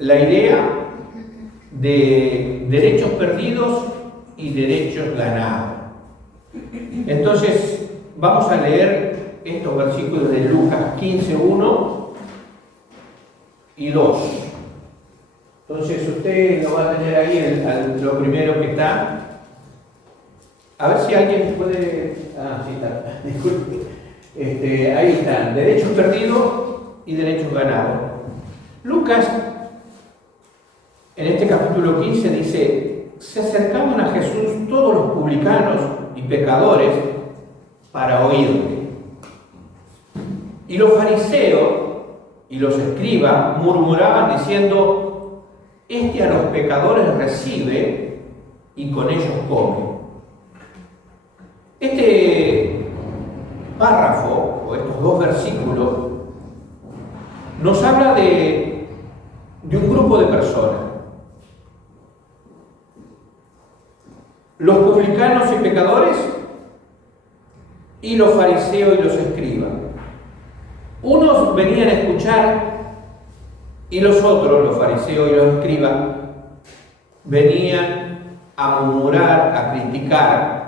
la idea de derechos perdidos y derechos ganados. Entonces, vamos a leer estos versículos de Lucas 15, 1 y 2. Entonces, usted lo va a tener ahí, lo primero que está. A ver si alguien puede... Ah, sí está, disculpe. Ahí están, derechos perdidos y derechos ganados. Lucas, en este capítulo 15, dice: se acercaban a Jesús todos los publicanos y pecadores para oírle. Y los fariseos y los escribas murmuraban diciendo: este a los pecadores recibe y con ellos come. Este párrafo, o estos dos versículos, nos habla de un grupo de personas. Los publicanos y pecadores y los fariseos y los escribas. Unos venían a escuchar y los otros, los fariseos y los escribas, venían a murmurar, a criticar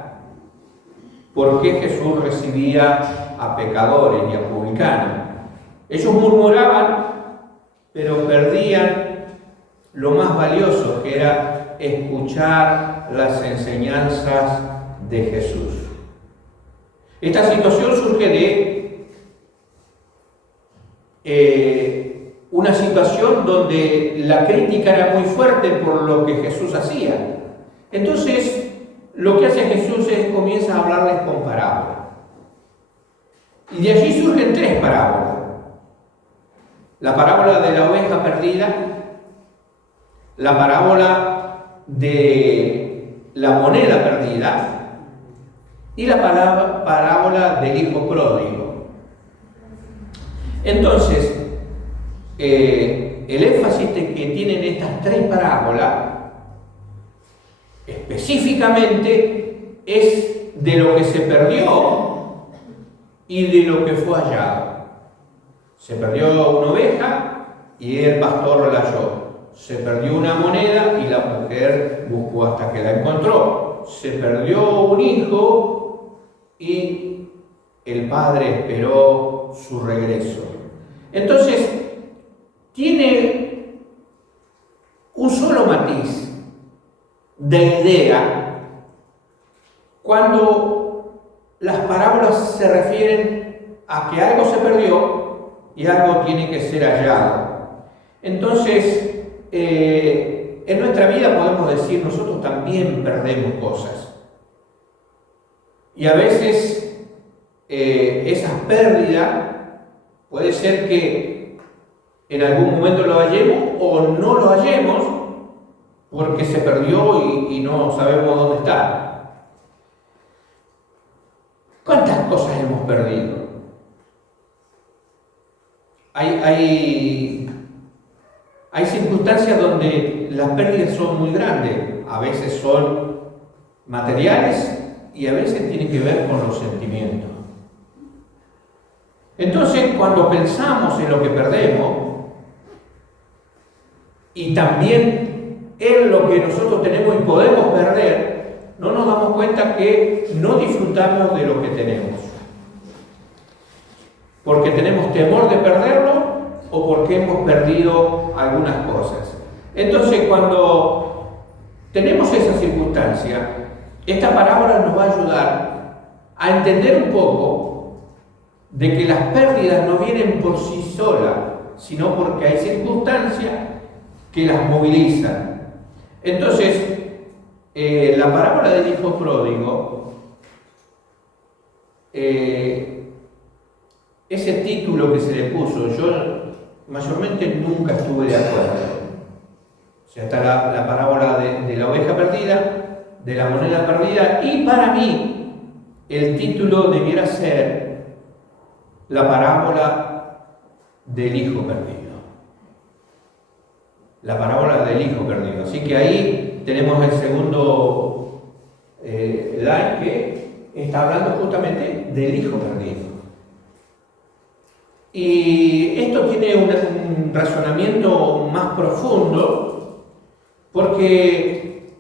por qué Jesús recibía a pecadores y a publicanos. Ellos murmuraban, pero perdían lo más valioso, que era escuchar las enseñanzas de Jesús. Esta situación surge de una situación donde la crítica era muy fuerte por lo que Jesús hacía. Entonces, lo que hace Jesús es comienza a hablarles con parábolas. Y de allí surgen tres parábolas. La parábola de la oveja perdida, la parábola de la moneda perdida y la parábola del hijo pródigo. Entonces, el énfasis que tienen estas tres parábolas específicamente es de lo que se perdió y de lo que fue hallado. Se perdió una oveja y el pastor la halló. Se perdió una moneda y la mujer buscó hasta que la encontró. Se perdió un hijo y el padre esperó su regreso. Entonces, tiene un solo matiz de idea cuando las parábolas se refieren a que algo se perdió y algo tiene que ser hallado. Entonces, en nuestra vida podemos decir, nosotros también perdemos cosas. Y a veces esa pérdida puede ser que en algún momento lo hallemos o no lo hallemos porque se perdió y no sabemos dónde está. ¿Cuántas cosas hemos perdido? Hay circunstancias donde las pérdidas son muy grandes. A veces son materiales y a veces tienen que ver con los sentimientos. Entonces, cuando pensamos en lo que perdemos y también en lo que nosotros tenemos y podemos perder, no nos damos cuenta que no disfrutamos de lo que tenemos. Porque tenemos temor de perderlo o porque hemos perdido algunas cosas. Entonces, cuando tenemos esa circunstancia, esta parábola nos va a ayudar a entender un poco de que las pérdidas no vienen por sí solas, sino porque hay circunstancias que las movilizan. Entonces, la parábola del hijo pródigo, ese título que se le puso, yo mayormente nunca estuve de acuerdo. O sea, está la parábola de la oveja perdida, de la moneda perdida, y para mí el título debiera ser la parábola del hijo perdido. La parábola del hijo perdido. Así que ahí tenemos el segundo line que está hablando justamente del hijo perdido. Y esto tiene un razonamiento más profundo porque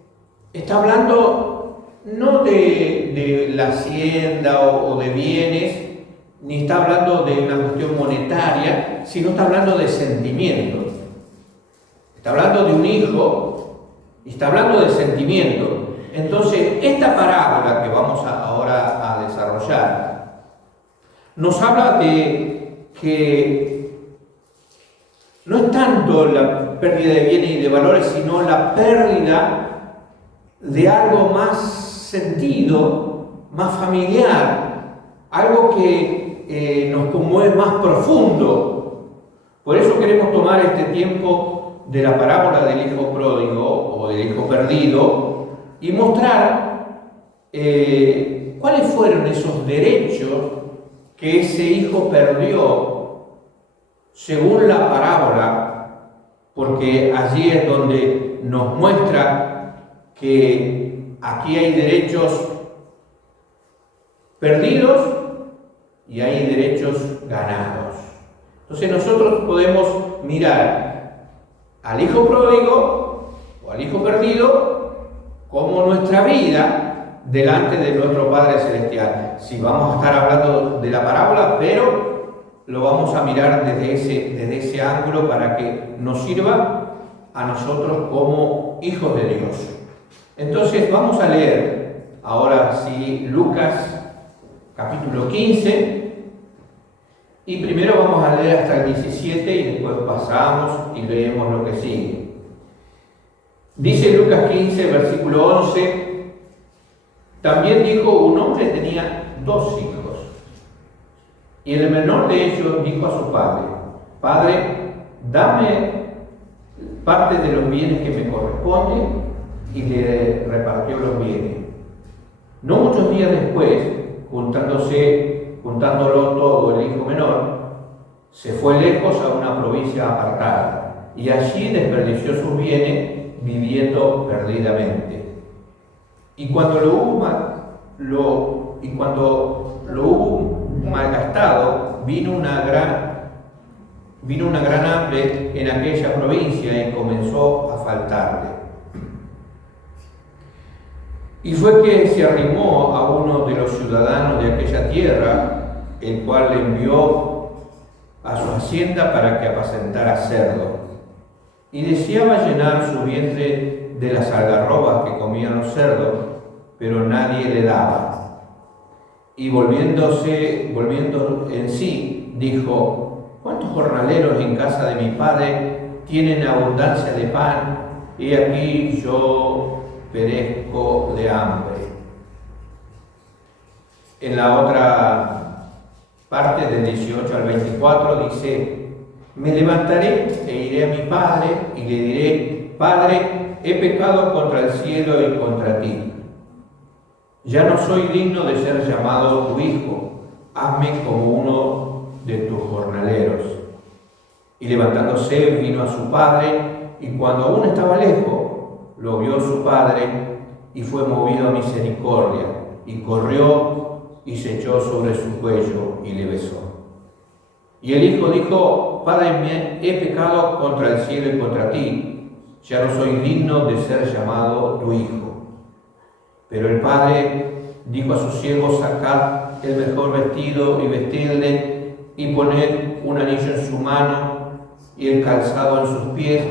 está hablando no de la hacienda o de bienes, ni está hablando de una cuestión monetaria, sino está hablando de sentimientos. Está hablando de un hijo y está hablando de sentimientos. Entonces, esta parábola que vamos ahora a desarrollar nos habla de que no es tanto la pérdida de bienes y de valores, sino la pérdida de algo más sentido, más familiar, algo que nos conmueve más profundo. Por eso queremos tomar este tiempo de la parábola del hijo pródigo o del hijo perdido y mostrar cuáles fueron esos derechos que ese hijo perdió según la parábola, porque allí es donde nos muestra que aquí hay derechos perdidos y hay derechos ganados. Entonces nosotros podemos mirar al hijo pródigo o al hijo perdido como nuestra vida delante de nuestro Padre Celestial. Si vamos a estar hablando de la parábola, pero lo vamos a mirar desde ese ángulo para que nos sirva a nosotros como hijos de Dios. Entonces vamos a leer ahora sí Lucas capítulo 15 y primero vamos a leer hasta el 17 y después pasamos y leemos lo que sigue. Dice Lucas 15, versículo 11, también dijo: un hombre tenía 2 hijos, y el menor de ellos dijo a su padre: Padre, dame parte de los bienes que me corresponde, y le repartió los bienes. No muchos días después, juntándolo todo el hijo menor, se fue lejos a una provincia apartada, y allí desperdició sus bienes viviendo perdidamente. Y cuando lo hubo malgastado, vino una gran hambre en aquella provincia y comenzó a faltarle. Y fue que se arrimó a uno de los ciudadanos de aquella tierra, el cual le envió a su hacienda para que apacentara cerdos. Y deseaba llenar su vientre de las algarrobas que comían los cerdos, pero nadie le daba. Y volviendo en sí, dijo: ¿cuántos jornaleros en casa de mi padre tienen abundancia de pan? Y aquí yo perezco de hambre. En la otra parte, del 18 al 24, dice: me levantaré e iré a mi padre y le diré: Padre, he pecado contra el cielo y contra ti. Ya no soy digno de ser llamado tu hijo. Hazme como uno de tus jornaleros. Y levantándose vino a su padre, y cuando aún estaba lejos, lo vio su padre y fue movido a misericordia, y corrió y se echó sobre su cuello y le besó. Y el hijo dijo: Padre, he pecado contra el cielo y contra ti, ya no soy digno de ser llamado tu hijo. Pero el padre dijo a sus siervos: sacad el mejor vestido y vestidle, y poned un anillo en su mano y el calzado en sus pies,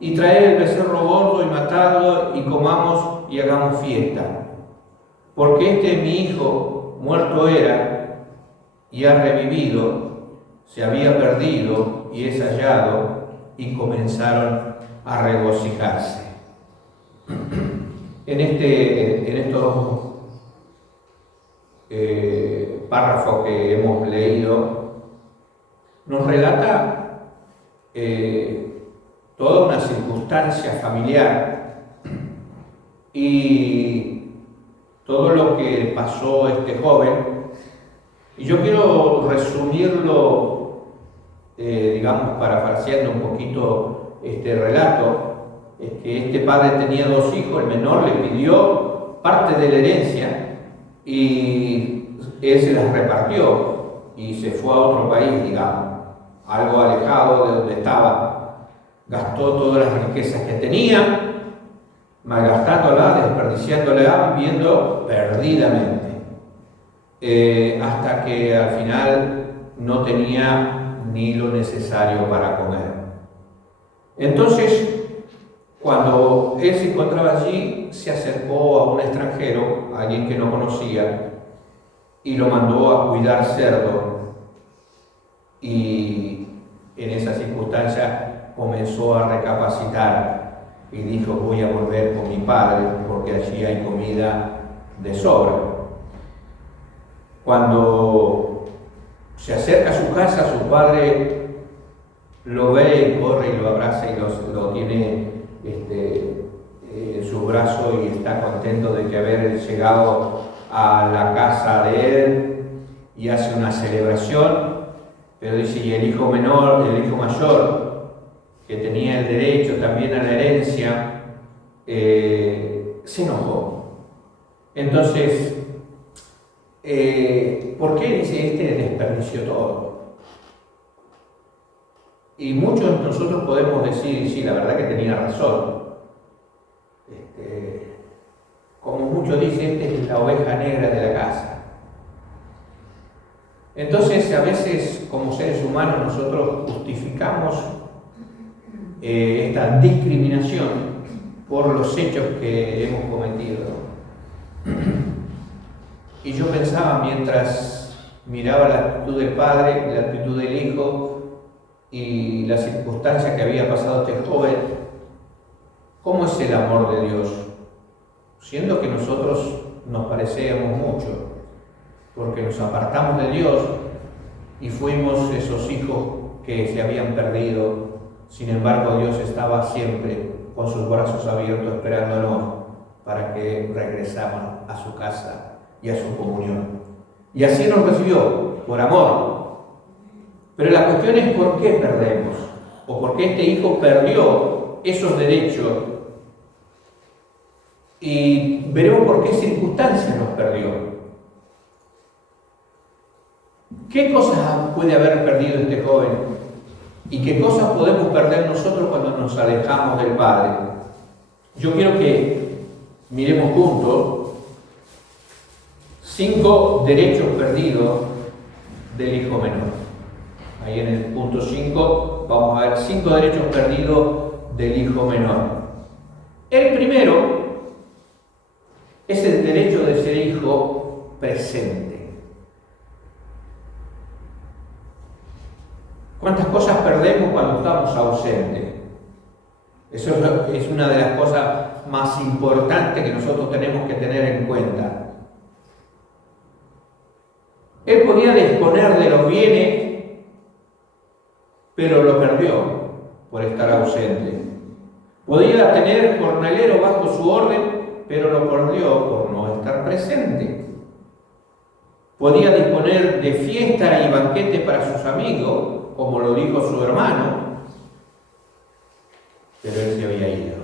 y traed el becerro gordo y matadlo, y comamos y hagamos fiesta. Porque este mi hijo muerto era y ha revivido, se había perdido y es hallado, y comenzaron a regocijarse. En estos párrafos que hemos leído, nos relata toda una circunstancia familiar y todo lo que pasó este joven. Y yo quiero resumirlo, digamos, parafraseando un poquito este relato. Es que este padre tenía 2 hijos, el menor le pidió parte de la herencia y él se las repartió. y se fue a otro país, digamos, algo alejado de donde estaba. Gastó todas las riquezas que tenía, malgastándola, desperdiciándola, viviendo perdidamente. Hasta que al final no tenía ni lo necesario para comer. Entonces, cuando él se encontraba allí, se acercó a un extranjero, a alguien que no conocía, y lo mandó a cuidar cerdo. Y en esa circunstancia comenzó a recapacitar y dijo: voy a volver con mi padre porque allí hay comida de sobra. Cuando se acerca a su casa, su padre lo ve y corre y lo abraza y lo tiene en su brazo y está contento de que haber llegado a la casa de él y hace una celebración. Pero dice, y el hijo menor, el hijo mayor, que tenía el derecho también a la herencia, se enojó. Entonces, ¿por qué dice desperdició todo? Y muchos de nosotros podemos decir, sí, la verdad que tenía razón. Como muchos dicen, esta es la oveja negra de la casa. Entonces, a veces, como seres humanos, nosotros justificamos esta discriminación por los hechos que hemos cometido. Y yo pensaba, mientras miraba la actitud del padre, la actitud del hijo y la circunstancia que había pasado este joven, ¿cómo es el amor de Dios? Siendo que nosotros nos parecíamos mucho, porque nos apartamos de Dios y fuimos esos hijos que se habían perdido. Sin embargo, Dios estaba siempre con sus brazos abiertos esperándonos para que regresáramos a su casa y a su comunión. Y así nos recibió, por amor. Pero la cuestión es por qué perdemos, o por qué este hijo perdió esos derechos. Y veremos por qué circunstancias los perdió. ¿Qué cosas puede haber perdido este joven? ¿Y qué cosas podemos perder nosotros cuando nos alejamos del Padre? Yo quiero que miremos juntos 5 derechos perdidos del hijo menor. Ahí en el punto 5 vamos a ver 5 derechos perdidos del hijo menor. El primero es el derecho de ser hijo presente. ¿Cuántas cosas perdemos cuando estamos ausentes? Eso es una de las cosas más importantes que nosotros tenemos que tener en cuenta. Él podía disponer de los bienes, pero lo perdió por estar ausente. Podía tener jornalero bajo su orden, pero lo perdió por no estar presente. Podía disponer de fiesta y banquete para sus amigos, como lo dijo su hermano, pero él se había ido.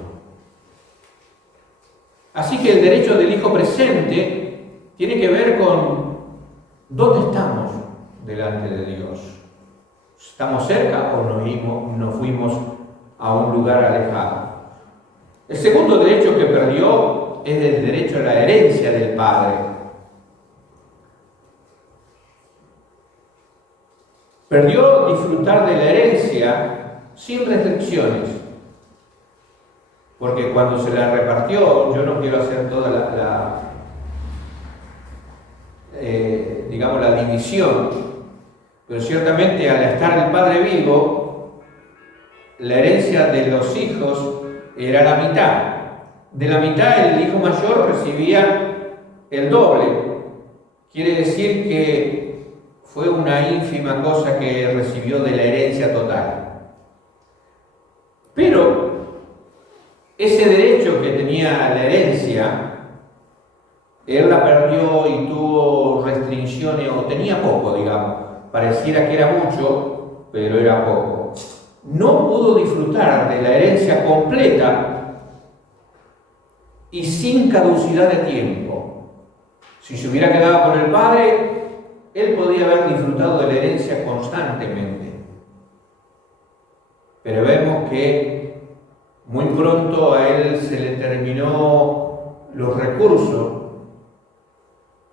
Así que el derecho del hijo presente tiene que ver con dónde estamos delante de Dios. ¿Estamos cerca o nos fuimos a un lugar alejado? El segundo derecho que perdió es el derecho a la herencia del Padre. Perdió disfrutar de la herencia sin restricciones. Porque cuando se la repartió, yo no quiero hacer toda la división, pero ciertamente al estar el padre vivo, la herencia de los hijos era la mitad. De la mitad el hijo mayor recibía el doble. Quiere decir que fue una ínfima cosa que recibió de la herencia total. Pero ese derecho que tenía la herencia, él la perdió y tuvo restricciones, o tenía poco, digamos. Pareciera que era mucho, pero era poco. No pudo disfrutar de la herencia completa y sin caducidad de tiempo. Si se hubiera quedado con el padre, él podía haber disfrutado de la herencia constantemente. Pero vemos que muy pronto a él se le terminó los recursos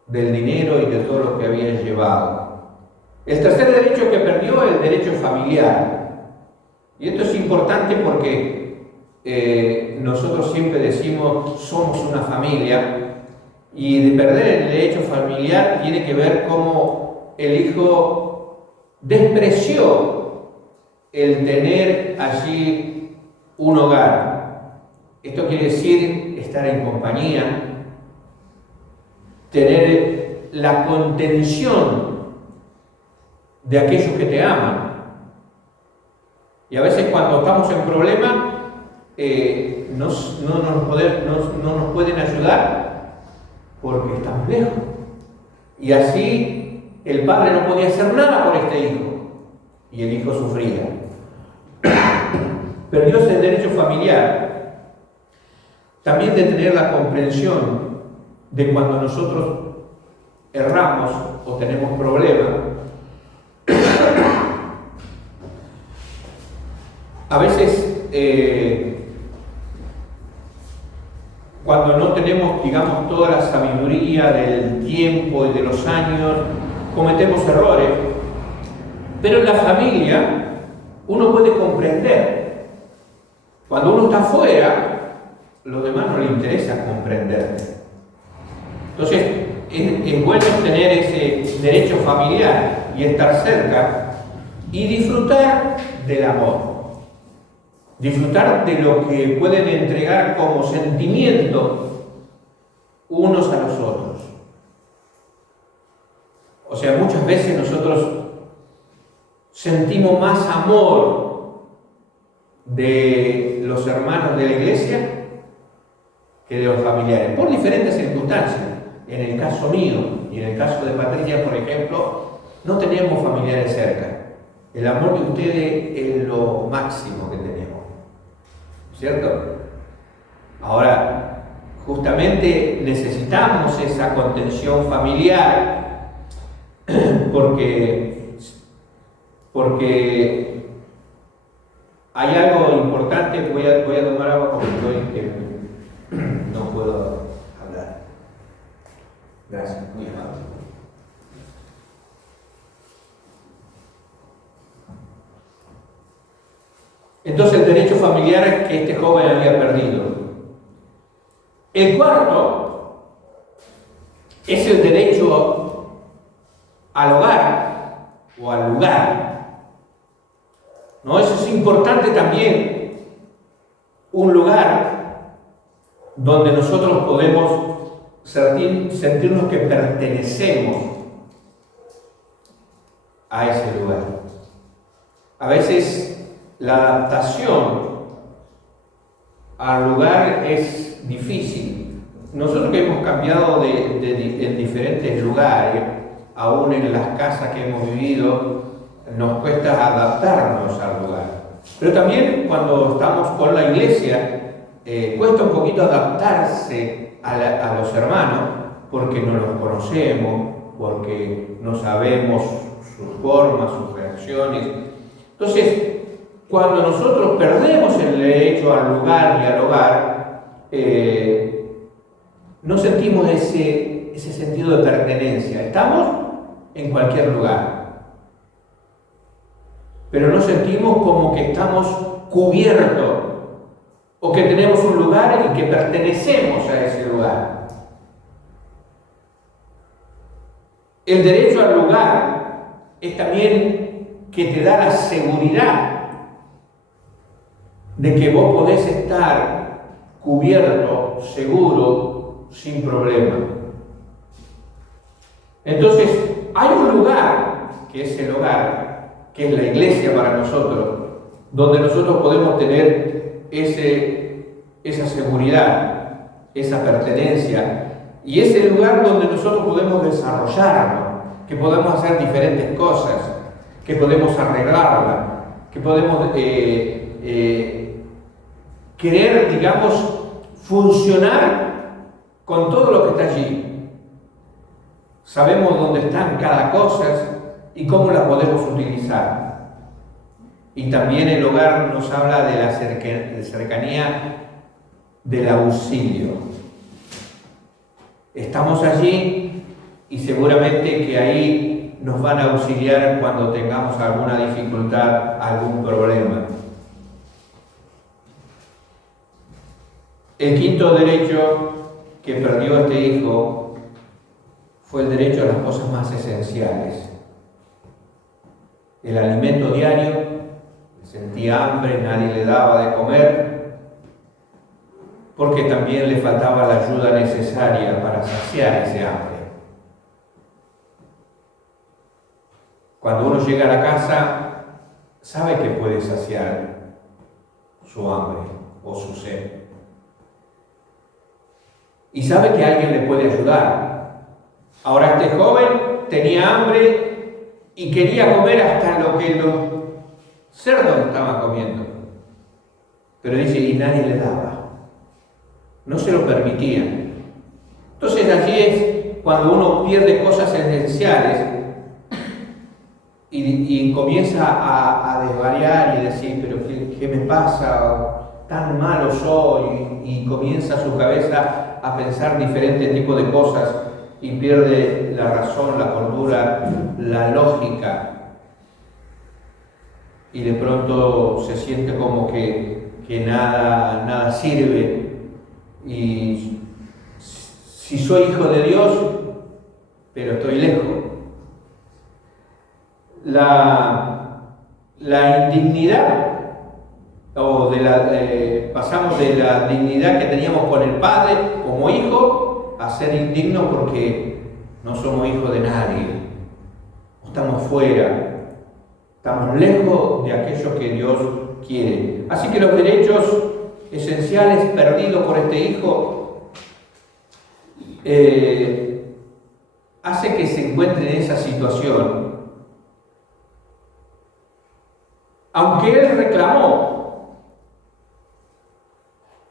del dinero y de todo lo que había llevado. El tercer derecho que perdió es el derecho familiar. Y esto es importante porque nosotros siempre decimos somos una familia, y de perder el derecho familiar tiene que ver cómo el hijo despreció el tener allí un hogar. Esto quiere decir estar en compañía, tener la contención de aquellos que te aman. Y a veces cuando estamos en problemas no nos pueden ayudar porque estamos lejos. Y así el padre no podía hacer nada por este hijo y el hijo sufría. Perdió ese derecho familiar. También de tener la comprensión de cuando nosotros erramos o tenemos problemas. A veces, cuando no tenemos, digamos, toda la sabiduría del tiempo y de los años, cometemos errores. Pero en la familia uno puede comprender. Cuando uno está afuera, los demás no les interesa comprender. Entonces, es bueno tener ese derecho familiar y estar cerca y disfrutar del amor. Disfrutar de lo que pueden entregar como sentimiento unos a los otros. O sea, muchas veces nosotros sentimos más amor de los hermanos de la iglesia que de los familiares, por diferentes circunstancias. En el caso mío y en el caso de Patricia, por ejemplo, no teníamos familiares cerca. El amor de ustedes es lo máximo que tenemos, ¿cierto? Ahora, justamente necesitamos esa contención familiar porque hay algo importante. Voy a tomar agua porque estoy que no puedo hablar. Gracias, muy amable. Entonces, el derecho familiar que este joven había perdido. El cuarto es el derecho al hogar o al lugar. ¿No? Eso es importante también. Un lugar donde nosotros podemos sentirnos que pertenecemos a ese lugar. A veces la adaptación al lugar es difícil. Nosotros que hemos cambiado en diferentes lugares, aún en las casas que hemos vivido, nos cuesta adaptarnos al lugar. Pero también cuando estamos con la iglesia, cuesta un poquito adaptarse a los hermanos, porque no los conocemos, porque no sabemos sus formas, sus reacciones. Entonces, cuando nosotros perdemos el derecho al lugar y al hogar, no sentimos ese sentido de pertenencia. Estamos en cualquier lugar, pero no sentimos como que estamos cubiertos o que tenemos un lugar y que pertenecemos a ese lugar. El derecho al lugar es también que te da la seguridad de que vos podés estar cubierto, seguro, sin problema. Entonces, hay un lugar, que es el hogar, que es la iglesia para nosotros, donde nosotros podemos tener esa seguridad, esa pertenencia, y es el lugar donde nosotros podemos desarrollarnos, que podemos hacer diferentes cosas, que podemos arreglarla, que podemos querer, digamos, funcionar con todo lo que está allí. sabemos dónde están cada cosa y cómo la podemos utilizar. Y también el hogar nos habla de la cercanía del auxilio. Estamos allí y seguramente que ahí nos van a auxiliar cuando tengamos alguna dificultad, algún problema. El quinto derecho que perdió este hijo fue el derecho a las cosas más esenciales. El alimento diario, sentía hambre, nadie le daba de comer, porque también le faltaba la ayuda necesaria para saciar ese hambre. Cuando uno llega a la casa, sabe que puede saciar su hambre o su sed. Y sabe que alguien le puede ayudar. Ahora este joven tenía hambre y quería comer hasta lo que los cerdos estaban comiendo. Pero dice, y nadie le daba. No se lo permitían. Entonces allí es cuando uno pierde cosas esenciales y comienza a desvariar y decir, pero ¿qué me pasa? Tan malo soy, y comienza su cabeza a pensar diferentes tipos de cosas y pierde la razón, la cordura, la lógica, y de pronto se siente como que nada sirve, y si soy hijo de Dios, pero estoy lejos. La indignidad, pasamos de la dignidad que teníamos con el Padre como hijo a ser indignos porque no somos hijos de nadie, estamos fuera, estamos lejos de aquello que Dios quiere. Así que los derechos esenciales perdidos por este hijo hace que se encuentre en esa situación. Aunque él reclamó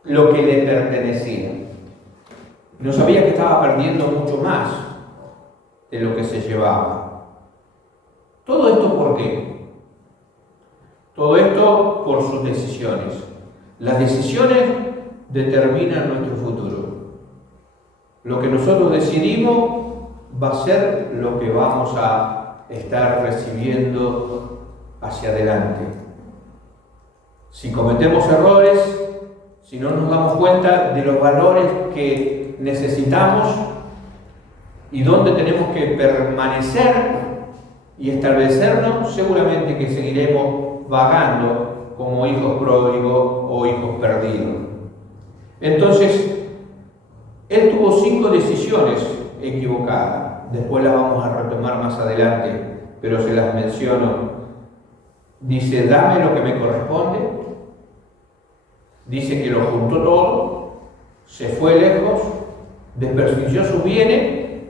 lo que le pertenecía, no sabía que estaba perdiendo mucho más de lo que se llevaba. ¿Todo esto por qué? Todo esto por sus decisiones. Las decisiones determinan nuestro futuro. Lo que nosotros decidimos va a ser lo que vamos a estar recibiendo hacia adelante. Si cometemos errores, si no nos damos cuenta de los valores que necesitamos y dónde tenemos que permanecer y establecernos, seguramente que seguiremos vagando como hijos pródigos o hijos perdidos. Entonces, él tuvo 5 decisiones equivocadas. Después las vamos a retomar más adelante, pero se las menciono. Dice, dame lo que me corresponde. Dice que lo juntó todo, se fue lejos, desperdició sus bienes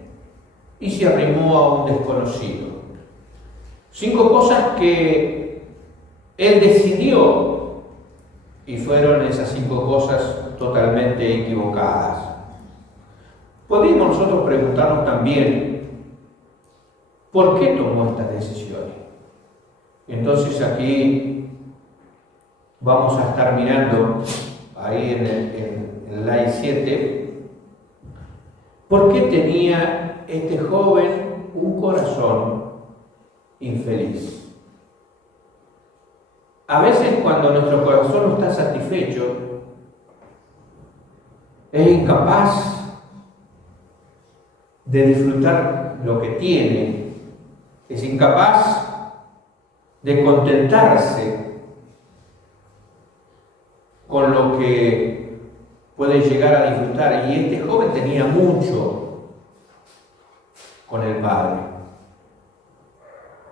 y se arrimó a un desconocido. 5 cosas que él decidió y fueron esas 5 cosas totalmente equivocadas. Podríamos nosotros preguntarnos también, ¿por qué tomó estas decisiones? Entonces aquí vamos a estar mirando ahí en el slide 7, ¿por qué tenía este joven un corazón infeliz? A veces cuando nuestro corazón no está satisfecho, es incapaz de disfrutar lo que tiene, es incapaz de contentarse con lo que puede llegar a disfrutar. Y este joven tenía mucho con el Padre.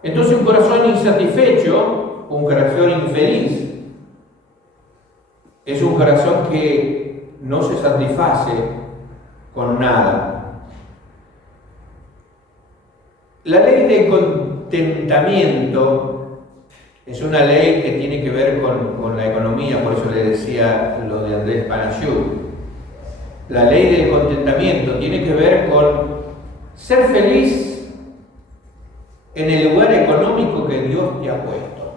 Entonces un corazón insatisfecho, un corazón infeliz, es un corazón que no se satisface con nada. La ley de contentamiento es una ley que tiene que ver con la economía, por eso le decía lo de Andrés Panayú. La ley del contentamiento tiene que ver con Ser feliz en el lugar económico que Dios te ha puesto.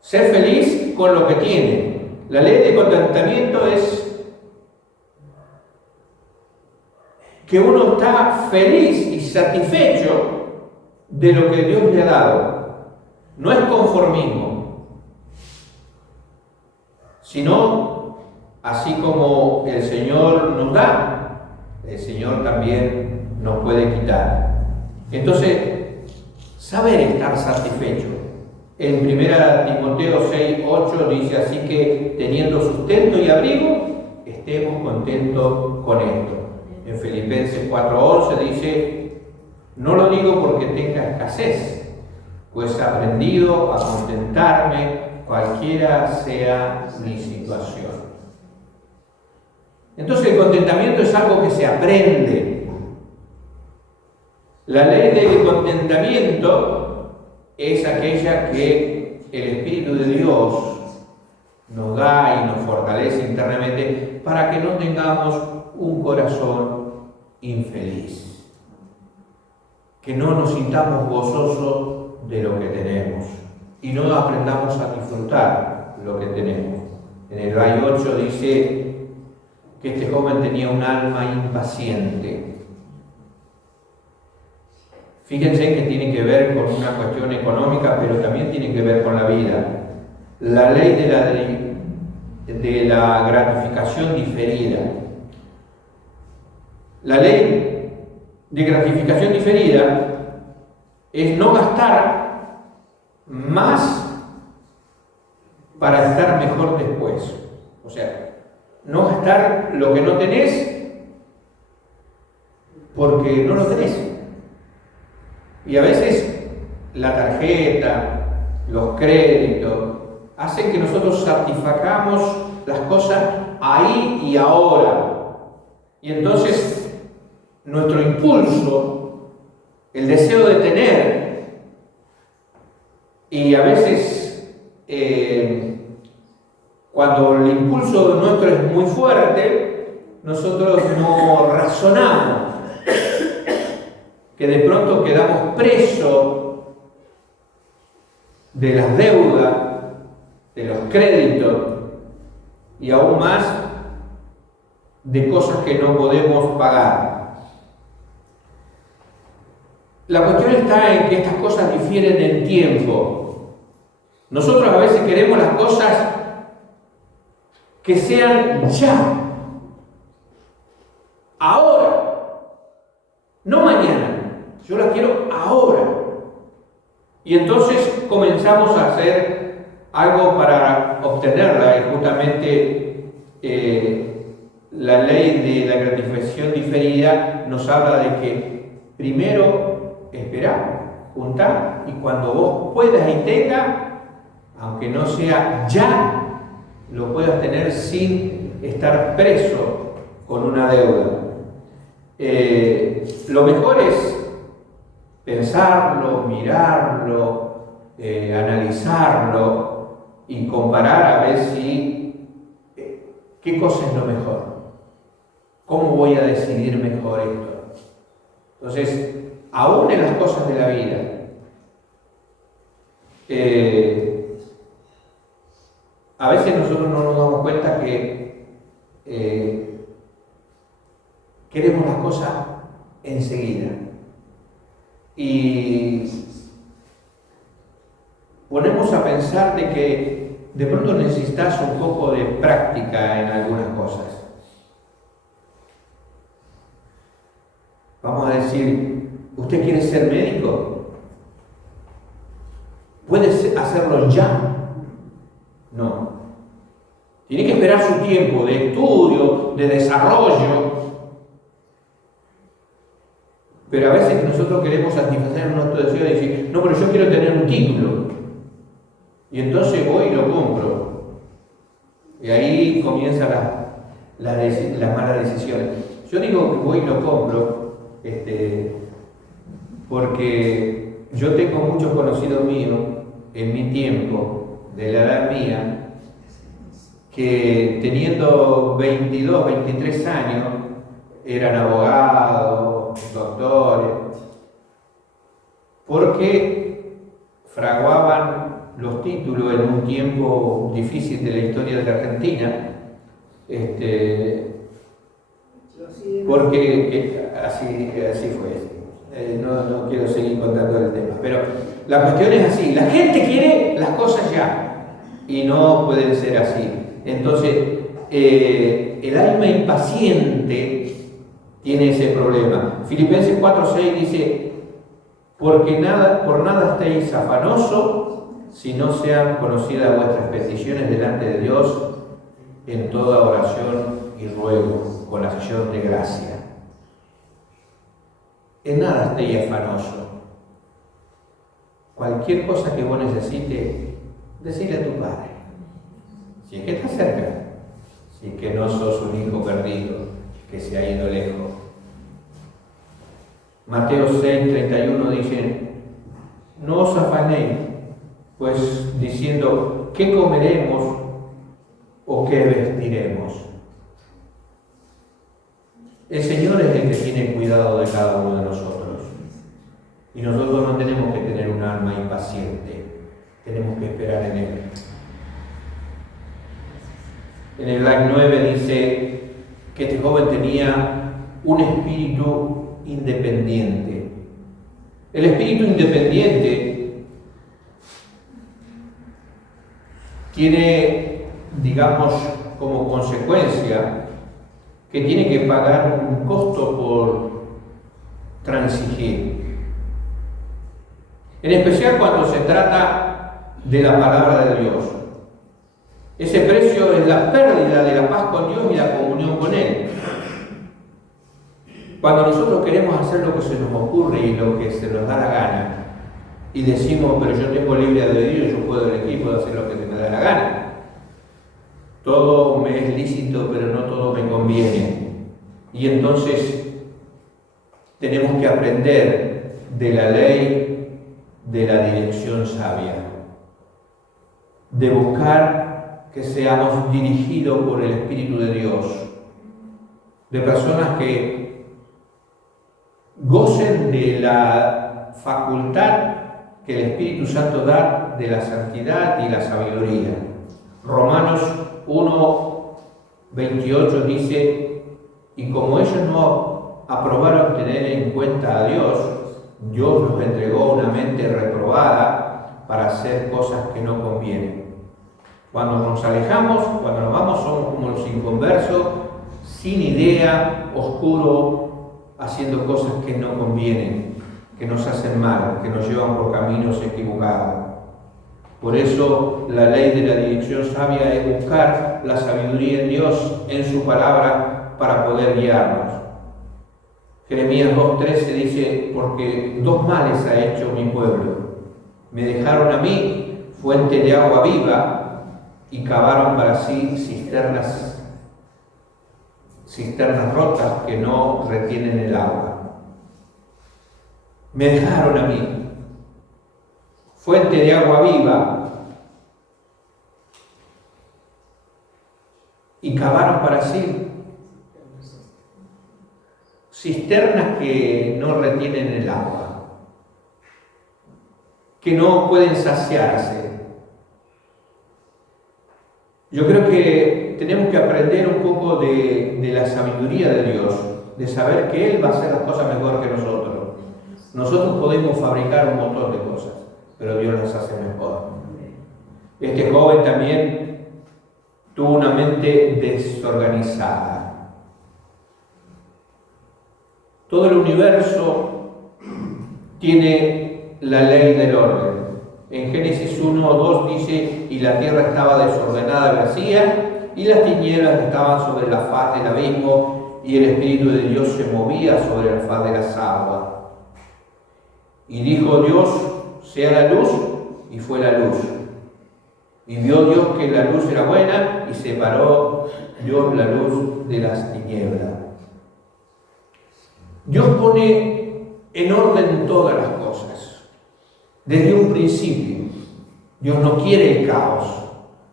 Ser feliz con lo que tiene. La ley de contentamiento es que uno está feliz y satisfecho de lo que Dios le ha dado. No es conformismo, sino así como el Señor nos da, el Señor también nos puede quitar. Entonces, saber estar satisfecho. En 1 Timoteo 6:8 dice así que teniendo sustento y abrigo, estemos contentos con esto. En Filipenses 4:11 dice, no lo digo porque tenga escasez, pues he aprendido a contentarme cualquiera sea mi situación. Entonces el contentamiento es algo que se aprende. La ley del contentamiento es aquella que el Espíritu de Dios nos da y nos fortalece internamente para que no tengamos un corazón infeliz, que no nos sintamos gozosos de lo que tenemos y no aprendamos a disfrutar lo que tenemos. En el Ray 8 dice que este joven tenía un alma impaciente. Fíjense que tiene que ver con una cuestión económica, pero también tiene que ver con la vida. La ley de la gratificación diferida. La ley de gratificación diferida es no gastar más para estar mejor después. O sea, no gastar lo que no tenés porque no lo tenés. Y a veces la tarjeta, los créditos, hacen que nosotros satisfagamos las cosas ahí y ahora. Y entonces nuestro impulso, el deseo de tener, y a veces cuando el impulso nuestro es muy fuerte, nosotros no razonamos, que de pronto quedamos presos de las deudas, de los créditos y aún más de cosas que no podemos pagar. La cuestión está en que estas cosas difieren en tiempo. Nosotros a veces queremos las cosas que sean ya, ahora, no mañana. Yo la quiero ahora. Y entonces comenzamos a hacer algo para obtenerla. Y justamente la ley de la gratificación diferida nos habla de que primero esperar, juntar, y cuando vos puedas y tengas, aunque no sea ya, lo puedas tener sin estar preso con una deuda. Lo mejor es pensarlo, mirarlo, analizarlo y comparar a ver si qué cosa es lo mejor. ¿Cómo voy a decidir mejor esto? Entonces, aún en las cosas de la vida, a veces nosotros no nos damos cuenta que queremos las cosas enseguida. Y ponemos a pensar de que de pronto necesitas un poco de práctica en algunas cosas. Vamos a decir, ¿usted quiere ser médico? ¿Puede hacerlo ya? No. Tiene que esperar su tiempo de estudio, de desarrollo. Pero a veces nosotros queremos satisfacer nuestro deseo de decir, no, pero yo quiero tener un título. Y entonces voy y lo compro. Y ahí comienzan las malas decisiones. Yo digo que voy y lo compro porque yo tengo muchos conocidos míos en mi tiempo, de la edad mía, que teniendo 22, 23 años, eran abogados, doctores, porque fraguaban los títulos en un tiempo difícil de la historia de la Argentina, porque así fue. No quiero seguir contando el tema, pero la cuestión es así: la gente quiere las cosas ya y no pueden ser así. Entonces, el alma impaciente tiene ese problema. Filipenses 4:6 dice: porque por nada estéis afanosos, si no sean conocidas vuestras peticiones delante de Dios en toda oración y ruego, con acción de gracia. En nada estéis afanosos. Cualquier cosa que vos necesites, decile a tu Padre. Si es que está cerca, si es que no sos un hijo perdido que se ha ido lejos. Mateo 6:31 dice: no os afanéis, pues diciendo, ¿qué comeremos o qué vestiremos? El Señor es el que tiene cuidado de cada uno de nosotros. Y nosotros no tenemos que tener un alma impaciente, tenemos que esperar en Él. En el Act 9 dice que este joven tenía un espíritu independiente. El espíritu independiente tiene, digamos, como consecuencia que tiene que pagar un costo por transigir. En especial cuando se trata de la palabra de Dios. Ese precio es la pérdida de la paz con Dios y la comunión con Él. Cuando nosotros queremos hacer lo que se nos ocurre y lo que se nos da la gana, y decimos, pero yo tengo libre albedrío, yo puedo elegir, puedo hacer lo que se me da la gana. Todo me es lícito, pero no todo me conviene. Y entonces tenemos que aprender de la ley de la dirección sabia, de buscar que seamos dirigidos por el Espíritu de Dios, de personas que gocen de la facultad que el Espíritu Santo da de la santidad y la sabiduría. Romanos 1:28 dice: y como ellos no aprobaron tener en cuenta a Dios, Dios nos entregó una mente reprobada para hacer cosas que no convienen. Cuando nos alejamos, cuando nos vamos, somos como los inconversos, sin idea, oscuro, haciendo cosas que no convienen, que nos hacen mal, que nos llevan por caminos equivocados. Por eso la ley de la dirección sabia es buscar la sabiduría en Dios, en su palabra, para poder guiarnos. Jeremías 2:13 dice: porque dos males ha hecho mi pueblo. Me dejaron a mí fuente de agua viva y cavaron para sí cisternas rotas que no retienen el agua. Me dejaron a mí fuente de agua viva y cavaron para sí cisternas que no retienen el agua, que no pueden saciarse. Yo creo que tenemos que aprender un poco de la sabiduría de Dios, de saber que Él va a hacer las cosas mejor que nosotros. Nosotros podemos fabricar un montón de cosas, pero Dios las hace mejor. Este joven también tuvo una mente desorganizada. Todo el universo tiene la ley del orden. En Génesis 1:2 dice: y la tierra estaba desordenada y vacía, y las tinieblas estaban sobre la faz del abismo, y el Espíritu de Dios se movía sobre la faz de las aguas. Y dijo Dios: sea la luz, y fue la luz. Y vio Dios que la luz era buena, y separó Dios la luz de las tinieblas. Dios pone en orden todas las cosas, desde un principio. Dios no quiere el caos,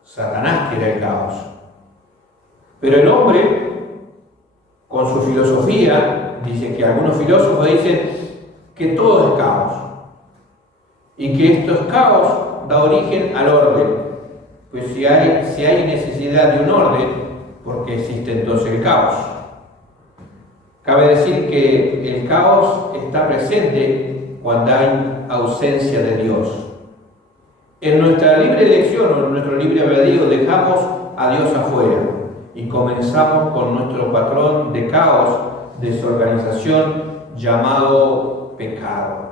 Satanás quiere el caos. Pero el hombre con su filosofía, dice que algunos filósofos dicen que todo es caos y que esto es caos da origen al orden. Pues si hay necesidad de un orden, ¿por qué existe entonces el caos? Cabe decir que el caos está presente cuando hay ausencia de Dios. En nuestra libre elección o en nuestro libre albedrío dejamos a Dios afuera y comenzamos con nuestro patrón de caos, desorganización, llamado pecado.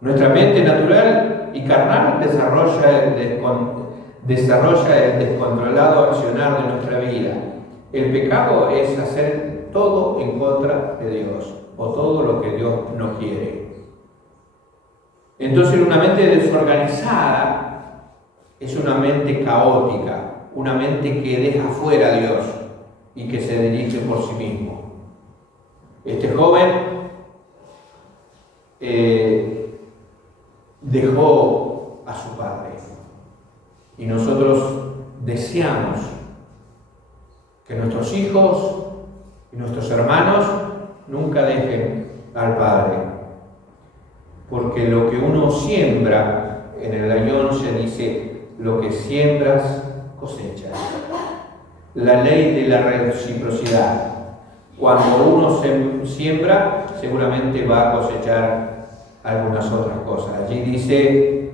Nuestra mente natural y carnal desarrolla el descontrolado accionar de nuestra vida. El pecado es hacer todo en contra de Dios o todo lo que Dios no quiere. Entonces una mente desorganizada es una mente caótica, una mente que deja fuera a Dios y que se dirige por sí mismo. Este joven dejó a su padre y nosotros deseamos que nuestros hijos y nuestros hermanos nunca dejen al padre. Porque lo que uno siembra, en el Ayón se dice, lo que siembras cosechas. La ley de la reciprocidad. Cuando uno siembra, seguramente va a cosechar algunas otras cosas. Allí dice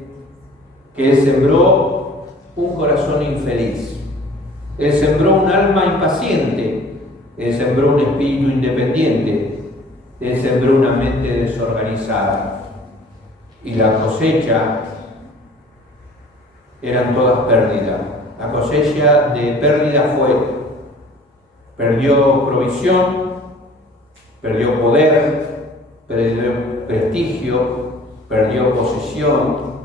que él sembró un corazón infeliz. Él sembró un alma impaciente. Él sembró un espíritu independiente. Él sembró una mente desorganizada. Y la cosecha eran todas pérdidas. La cosecha de pérdida perdió provisión, perdió poder, perdió prestigio, perdió posesión,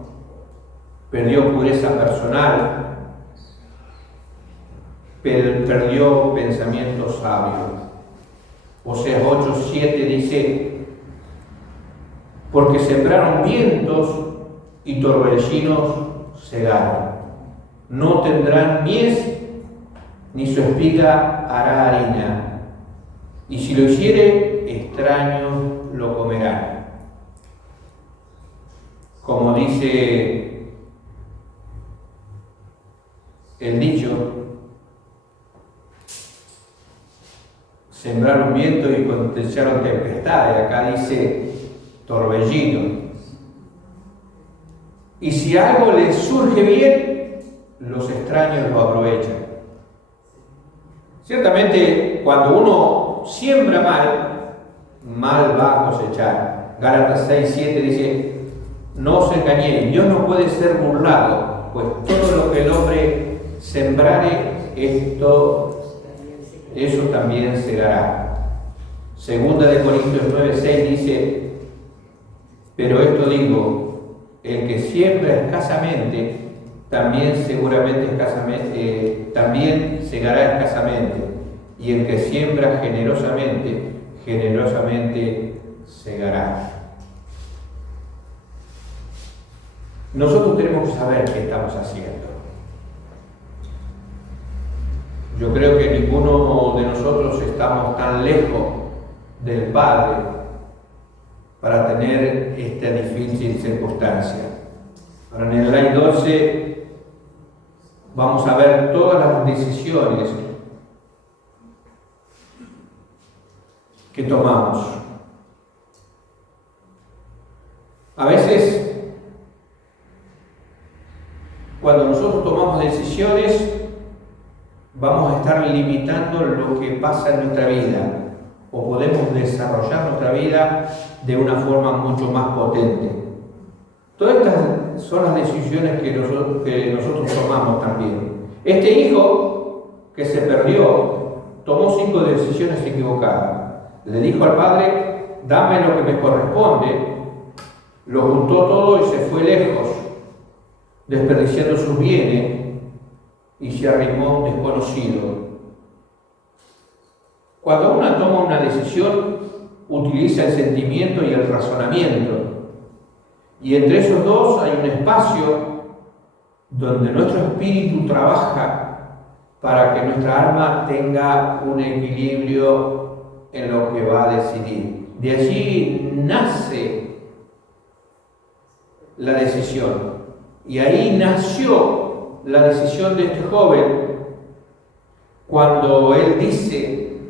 perdió pureza personal, perdió pensamientos sabios. Oseas 8:7 dice: porque sembraron vientos y torbellinos cegaron. No tendrán mies, ni su espiga hará harina. Y si lo hiciere, extraños lo comerán. Como dice el dicho, sembraron viento y cosecharon tempestad. Y acá dice torbellino. Y si algo les surge bien, los extraños lo aprovechan. Ciertamente, cuando uno siembra mal va a cosechar. Gálatas 6:7 dice: no os engañéis, Dios no puede ser burlado, pues todo lo que el hombre sembrare, eso también segará. Segunda de Corintios 9:6 dice: pero esto digo, el que siembra escasamente, también segará escasamente, y el que siembra generosamente, generosamente segará. Nosotros tenemos que saber qué estamos haciendo. Yo creo que ninguno de nosotros estamos tan lejos del Padre para tener esta difícil circunstancia. Ahora en el slide 12 vamos a ver todas las decisiones que tomamos. A veces, cuando nosotros tomamos decisiones, vamos a estar limitando lo que pasa en nuestra vida, o podemos desarrollar nuestra vida de una forma mucho más potente. Todas estas son las decisiones que nosotros tomamos también. Este hijo que se perdió tomó 5 decisiones equivocadas. Le dijo al padre: dame lo que me corresponde. Lo juntó todo y se fue lejos, desperdiciando sus bienes, y se arrimó a un desconocido. Cuando uno toma una decisión, utiliza el sentimiento y el razonamiento. Y entre esos dos hay un espacio donde nuestro espíritu trabaja para que nuestra alma tenga un equilibrio en lo que va a decidir. De allí nace la decisión. Y ahí nació la decisión de este joven cuando él dice,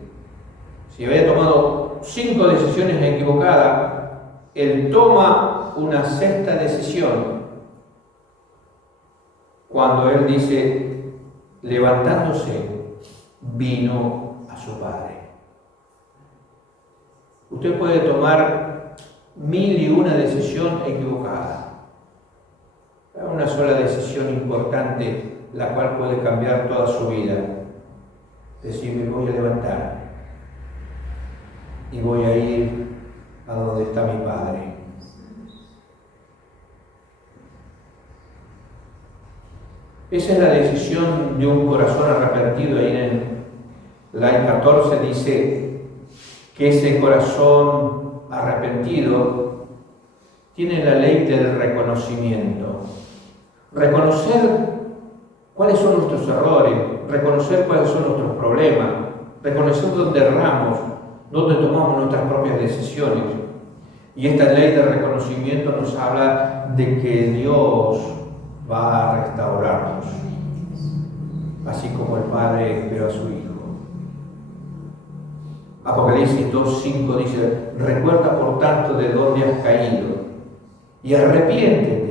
si había tomado 5 decisiones equivocadas, él toma una 6ª decisión cuando él dice, levantándose, vino a su padre. Usted puede tomar 1001 decisión equivocada. Una sola decisión importante, la cual puede cambiar toda su vida. Decir, me voy a levantar y voy a ir a donde está mi padre. Esa es la decisión de un corazón arrepentido. Ahí en la 14 dice que ese corazón arrepentido tiene la ley del reconocimiento. Reconocer cuáles son nuestros errores, reconocer cuáles son nuestros problemas, reconocer dónde erramos, dónde tomamos nuestras propias decisiones. Y esta ley de reconocimiento nos habla de que Dios va a restaurarnos, así como el Padre esperó a su Hijo. Apocalipsis 2:5 dice, recuerda por tanto de dónde has caído y arrepiéntete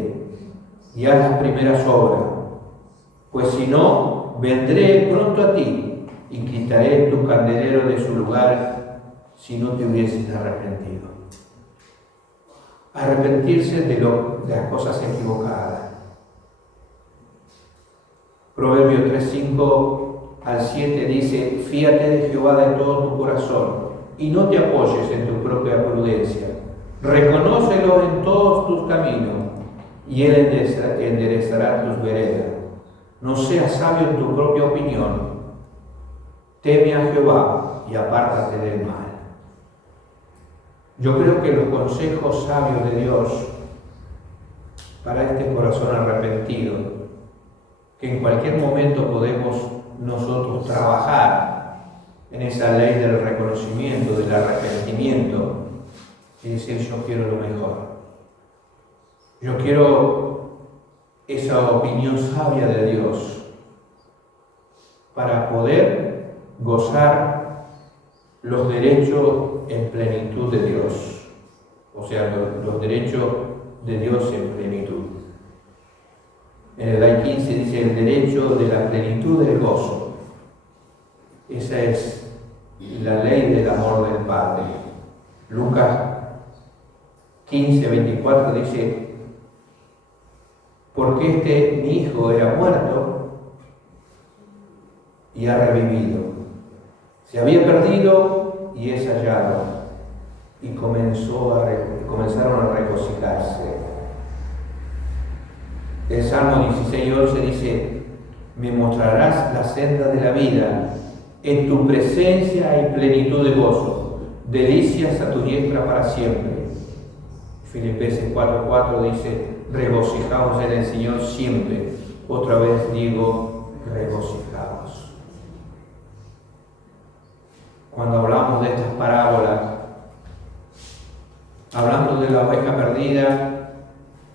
y haz las primeras obras, pues si no, vendré pronto a ti y quitaré tu candelero de su lugar si no te hubieses arrepentido. Arrepentirse de las cosas equivocadas. Proverbio 3:5 al 7 dice, fíate de Jehová de todo tu corazón y no te apoyes en tu propia prudencia. Reconócelo en todos tus caminos y Él enderezará tus veredas. No seas sabio en tu propia opinión. Teme a Jehová y apártate del mal. Yo creo que los consejos sabios de Dios para este corazón arrepentido, que en cualquier momento podemos nosotros trabajar en esa ley del reconocimiento, del arrepentimiento, y decir, yo quiero lo mejor. Yo quiero esa opinión sabia de Dios para poder gozar los derechos en plenitud de Dios, o sea, los derechos de Dios en plenitud. En el Ay 15 dice el derecho de la plenitud del gozo. Esa es la ley del amor del Padre. Lucas 15:24 dice, porque mi hijo era muerto y ha revivido. Se había perdido y es hallado. Y comenzaron a regocijarse. El Salmo 16:11 dice, me mostrarás la senda de la vida, en tu presencia hay plenitud de gozo, delicias a tu diestra para siempre. Filipenses 4:4 dice, regocijaos en el Señor siempre. Otra vez digo, regocijaos. Cuando hablamos de estas parábolas, hablando de la oveja perdida,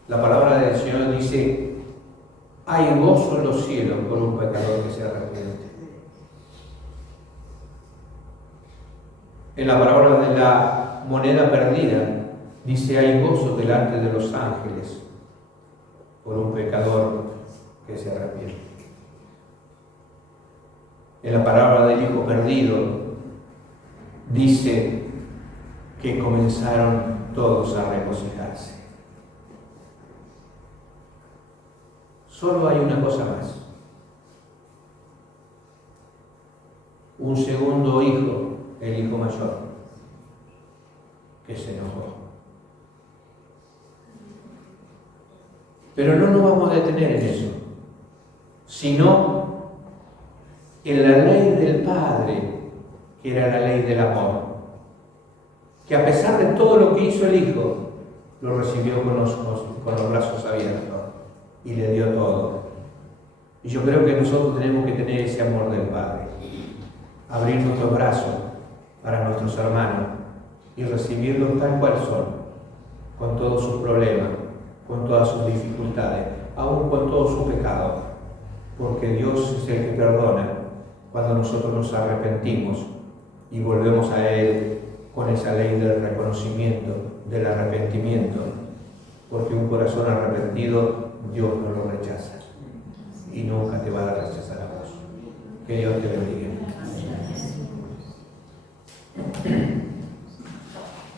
la palabra del Señor dice, hay gozo en los cielos por un pecador que se arrepiente. En la parábola de la moneda perdida, dice, hay gozo delante de los ángeles por un pecador que se arrepiente. En la parábola del hijo perdido, dice que comenzaron todos a regocijarse. Solo hay una cosa más. Un segundo hijo, el hijo mayor, que se enojó. Pero no nos vamos a detener en eso, sino en la ley del Padre, que era la ley del amor, que a pesar de todo lo que hizo el Hijo, lo recibió con los brazos abiertos y le dio todo. Y yo creo que nosotros tenemos que tener ese amor del Padre, abrir nuestros brazos para nuestros hermanos y recibirlos tal cual son, con todos sus problemas, con todas sus dificultades, aún con todos sus pecados, porque Dios es el que perdona cuando nosotros nos arrepentimos y volvemos a Él con esa ley del reconocimiento, del arrepentimiento, porque un corazón arrepentido Dios no lo rechaza y nunca te va a rechazar a vos. Que Dios te bendiga.